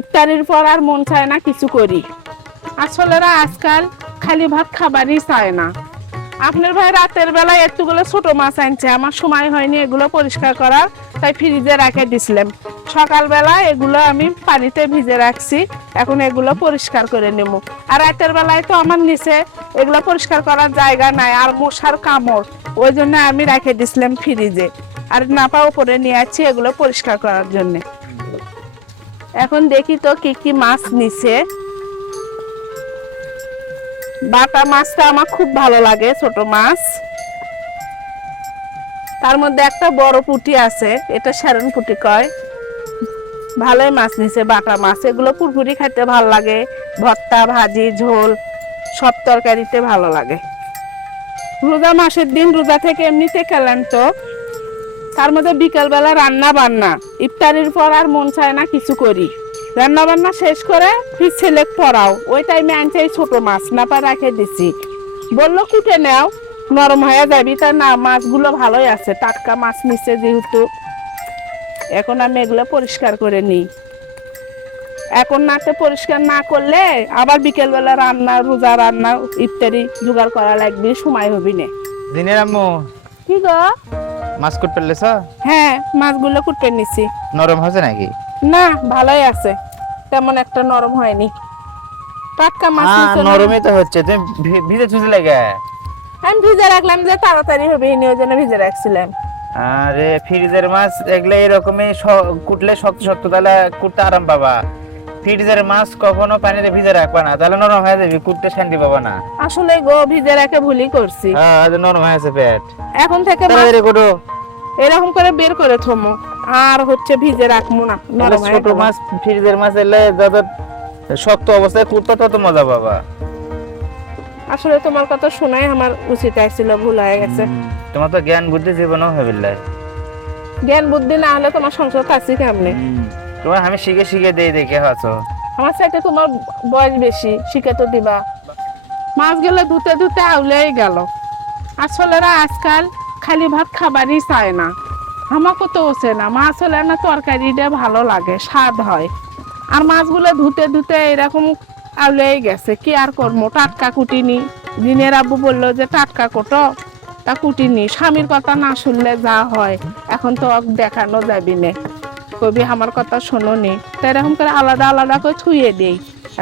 ইফতারির পর আর মন চায় না কিছু করি। আসলে আজকাল খালি ভাত খাবারই চায় না। আপনার ভাই রাতের বেলায় এতগুলো ছোট মাছ আনছে, আমার সময় হয়নি এগুলো পরিষ্কার করার, তাই ফ্রিজে রেখে দিছিলাম। সকালবেলা এগুলো আমি পানিতে ভিজে রাখছি, এখন এগুলো পরিষ্কার করে নেব। আর রাতের বেলায় তো আমার নিচে এগুলো পরিষ্কার করার জায়গা নাই, আর মশার কামড়, ওই জন্য আমি রেখে দিছিলাম ফ্রিজে। আর নাপা উপরে নিয়ে আসছি এগুলো পরিষ্কার করার জন্য। এখন দেখি তো কি কি মাছ নিছে। বাটা মাছটা আমার খুব ভালো লাগে, ছোট মাছ। তার মধ্যে একটা বড় পুঁটি আছে, এটা সারন পুঁটি কয়। ভালোই মাছ নিছে, বাটা মাছ। এগুলো পুরপুরি খাইতে ভালো লাগে, ভর্তা, ভাজি, ঝোল সব তরকারিতে ভালো লাগে। রোজা মাসের দিন রোজা থেকে এমনিতে খেলেন তো, তার মধ্যে বিকেলবেলা রান্না বান্না, ইফতারির পর আর মন চায় না কিছু করি। রান্না বান্না শেষ করে ফির ছেলে পড়াও, ওই টাইমে আনছে এই ছোট মাছ, নাপা রেখে দিছি। বললো কুটে নাও, নরম হয়ে যাবি। তা না, মাছগুলো ভালোই আছে, টাটকা মাছ নিচ্ছে যেহেতু। এখন আমি এগুলো পরিষ্কার করে নিই। এখন নাতে পরিষ্কার না করলে আবার বিকেলবেলা রান্না, রোজা রান্না, ইফতারি জোগাড় করা লাগবে, সময় হবি না। দিনের আম্মু কি গো? মাছ কুট পেলেছ? হ্যাঁ, মাছগুলো কুটে নিছি। নরম হয়েছে নাকি? না, ভালোই আছে, তেমন একটা নরম হয়নি। টাটকা মাছ নিছো না? নরমই তো হচ্ছে। তুমি ভিজে ছুঁচে লাগে? আমি ভিজে রাখলাম যে তাড়াতাড়ি হবে, ওই জন্য ভিজে রাখছিলাম। আরে ফ্রিজের মাছ এগুলো এরকমই কুটলে শক্ত শক্ত, তাহলে কুটতে আরাম পাবা। ফ্রিজের মাছ কখনো পানিতে ভিজে রাখবা না, তাহলে নরম হয়ে যাবে, কুটতে শান্তি পাবা না। আসলে গো, ভিজে রাখে ভুলই করছি। হ্যাঁ, নরম হয়ে আছে পেট। এখন থেকে তাড়াতাড়ি কুটো। এরকম করে বের করে থমো, আর হচ্ছে ভিজে রাখবো না, নরম হয়ে ছোট যাবে। মাছ, ফ্রিজের মাছ এলে যত শক্ত অবস্থায় কুটতে তত মজা পাবা। আসলে তোমার কথা শোনাই আমার উচিত আসছিল, ভুল হয়ে গেছে। তোমার তো জ্ঞান বুদ্ধি জীবনেও হবে। জ্ঞান বুদ্ধি না হলে তোমার সংসার কাছে কেমনে? তোমার আমি শিখে শিখে দেই দেখে আছো। আমার সাথে তোমার বয়স বেশি, শিখে তো দিবা। মাছ গেলে ধুতে ধুতে আউলেই গেল। আসলে আজকাল খালি ভাত খাবারই চায় না। আমাকে তো ওছে না, মাছ হলে না তরকারিটা ভালো লাগে, স্বাদ হয়। আর মাছগুলো ধুতে ধুতে এরকম আউলেই গেছে, কি আর করবো। টাটকা কুটিনি, দিনের আব্বু বললো যে টাটকা কোটো, তা কুটিনি। স্বামীর কথা না শুনলে যা হয়, এখন তো দেখানো যাবি না। কবি আমার কথা শোনো নি, তো এরকম করে আলাদা আলাদা করে থুয়ে দেই,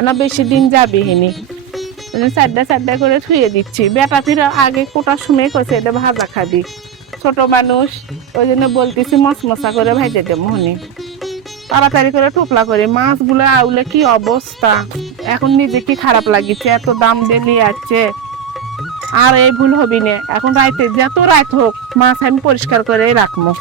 না বেশি দিন যাবি হিনি। চারটা চারটা করে থুয়ে দিচ্ছি। বেটা ফিরে আগে কোটার সময় কইছে এটা ভাজা খাবি, ছোট মানুষ, ওই জন্য বলতেছি মশমশা করে ভাজে দেবো হনি। তাড়াতাড়ি করে টুপলা করে মাছগুলো আউলে কি অবস্থা। এখন নিজে কি খারাপ লাগিছে, এত দাম দিয়ে নিয়ে আসছে। আর এই ভুল হবি না, এখন রাইতে যত রাত হোক মাছ আমি পরিষ্কার করে রাখবো।